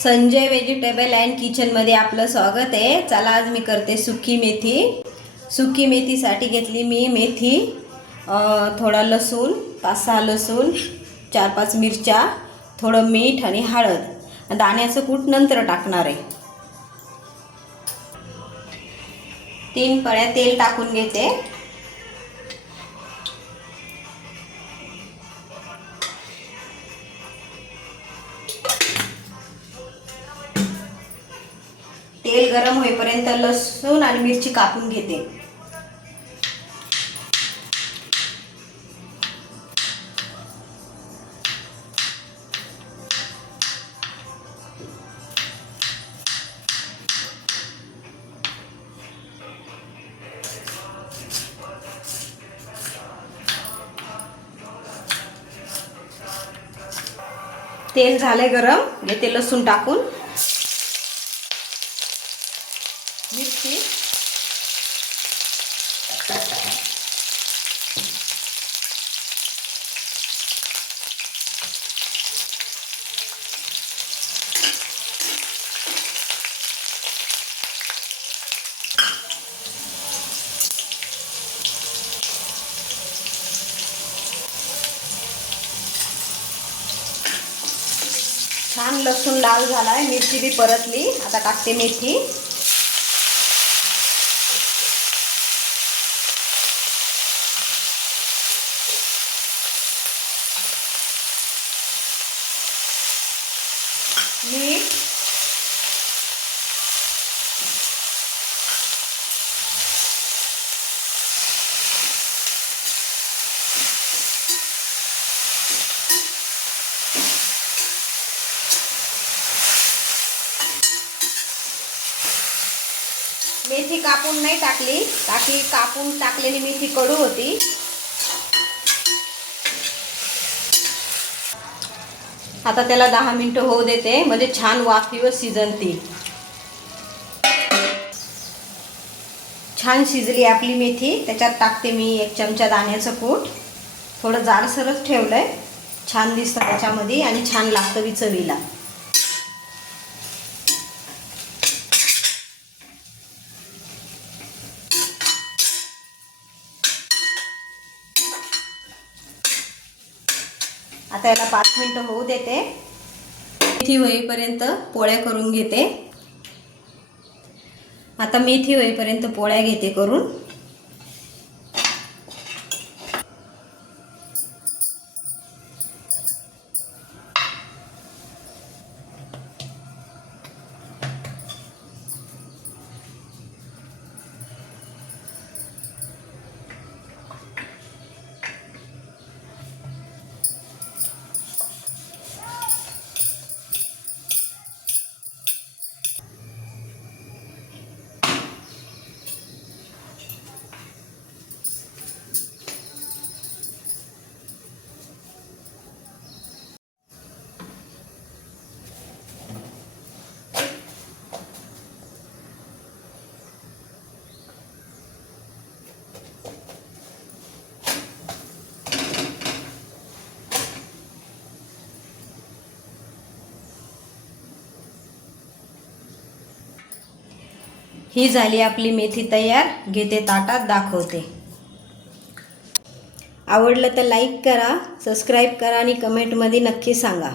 Sanjay vegetable and किचनमध्ये आपलं स्वागत आहे। चला आज मी करते सुकी मेथी। सुकी मेथीसाठी घेतली मी मेथी, थोडा लसूण, 5-6 लसूण, 4-5 मिरच्या, थोडं मीठ आणि हळद। दाण्याचं कूट नंतर टाकणार आहे। 3 पळ्या तेल टाकून घेते। तेल गरम होईपर्यंत लसूण आणि मिरची कापून घेते। तेल झाले गरम, घेते लसूण टाकून, मिरची, छान लसूण लाल झालाय, मिरची बी परतली। आता टाकते मेथी, मीठ, मेथी कापून नाही टाकली, कापून टाकलेली मेथी कडू होती। आता त्याला 10 मिनिटं होऊ देते, म्हणजे छान वाफीवर शिजन। छान शिजली आपली मेथी। त्याच्यात टाकते मी 1 चमचा दाण्याचं कूट। थोडं जाडसरच ठेवलंय, छान दिसतं त्याच्यामध्ये आणि छान लागतं बी चवीला। आता याला 5 मिनिटं होऊ देते। मेथी होईपर्यंत पोळ्या करून घेते। आता मेथी होईपर्यंत पोळ्या घेते करून। ही झाली आपली मेथी तयार। घेते ताटात, दाखवते। आवडलं तर लाईक करा, सबस्क्राईब करा आणि कमेंटमध्ये नक्की सांगा।